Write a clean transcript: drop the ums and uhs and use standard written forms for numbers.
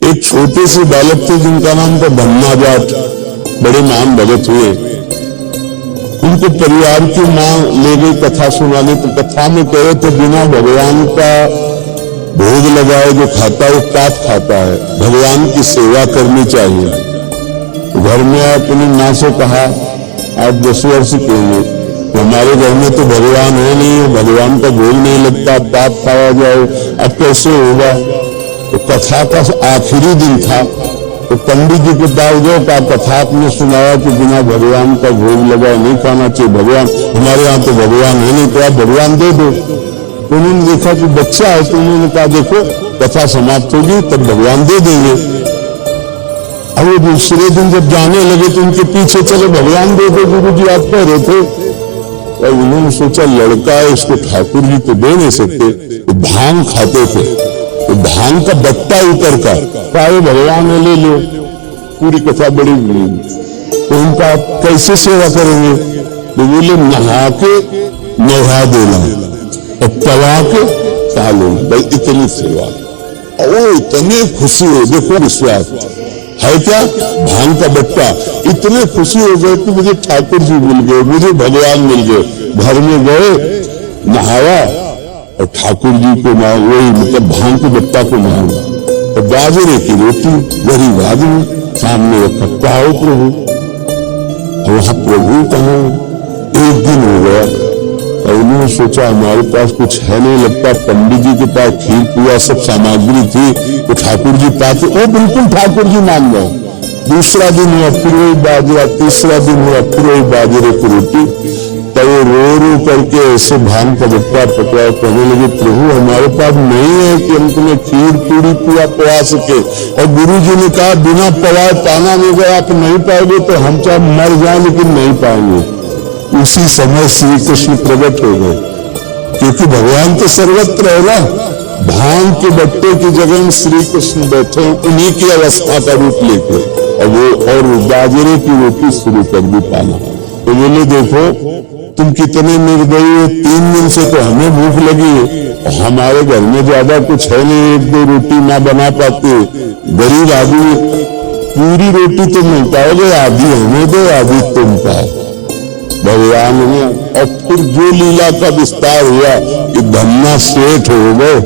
एक छोटे से बालक थे जिनका नाम था धन्ना जाट, बड़े महान भगत हुए। उनको परिवार की मां ले गई कथा सुनाने, तो कथा में कह रहे थे बिना भगवान का भोग लगाए जो खाता है वो पाप खाता है, भगवान की सेवा करनी चाहिए। तो घर में अपनी मां से कहा, आप 10 वर्ष के हुए, हमारे घर में तो भगवान है नहीं, भगवान का भोग नहीं लगता, पाप खाया जाए, अब कैसे होगा। तो कथा का आखिरी दिन था, तो पंडित जी के पास गए, कथा आपने सुनाया कि बिना भगवान का भोग लगा नहीं खाना चाहिए, भगवान हमारे यहाँ तो भगवान है नहीं, तो आप भगवान दे दो। तो उन्होंने देखा कि बच्चा है, तो उन्होंने कहा देखो कथा समाप्त होगी तब भगवान दे देंगे। अब वो दूसरे दिन जब जाने लगे तो उनके पीछे चले, भगवान दे दो गुरु जी आप कह रहे थे। और उन्होंने सोचा लड़का है, इसको ठाकुर जी तो दे नहीं सकते, तो भांग खाते थे, तो भांग का बट्टा ऊपर का पाए भगवान ने ले लो। पूरी कथा बड़ी तो उनका आप कैसे सेवा करेंगे, तो बोले नहा के नहा देना और पवा के चालो, भाई इतनी सेवा। और इतने खुशी हो, देखो विश्वास है क्या, भांग का बट्टा, इतने खुशी हो गए कि मुझे ठाकुर जी मिल गए, मुझे भगवान मिल गए। घर में गए, नहाया और ठाकुर जी को ना वही मतलब भांग के बट्टा को नहाया और बाजरे की रोटी गरीब आदमी सामने रखा, पाओ प्रभु। वहां प्रभु कहा, एक दिन हो गया और उन्होंने सोचा हमारे पास कुछ है नहीं, लगता पंडित जी के पास खीर पूरा सब सामग्री थी तो ठाकुर जी पाते, वो बिल्कुल ठाकुर जी मान गए। दूसरा दिन हुआ फिर वही बाजरा, तीसरा दिन हुआ फिर वही बाजरे की रोटी। तो वो रो करके ऐसे भांग का बट्टा पकड़ा, कहने लगे प्रभु हमारे पास नहीं है कि हम तुम्हें खीर पूरी पूरा पवा सके, और गुरु जी ने कहा बिना पवाए पाना नहीं गया, आप नहीं पाओगे तो हम चाहे मर जाए लेकिन नहीं पाएंगे। उसी समय श्री कृष्ण प्रकट हो गए, क्योंकि भगवान तो सर्वत्र है ना। भांग के बट्टे की जगह में श्री कृष्ण बैठे, उन्हीं की अवस्था का रूप लेके, और बाजरे की रोटी शुरू कर दी पाना। तो बोले देखो तुम कितने निर्दयी हो, 3 दिन से तो हमें भूख लगी है, हमारे घर में ज्यादा कुछ है नहीं, 1-2 रोटी ना बना पाते, गरीब आदमी, पूरी रोटी तुम नहीं पाओगे, आधी हमें दो आधी तुम पाओ। भगवान ने, और फिर जो लीला का विस्तार हुआ कि धन्ना सेठ हो गए।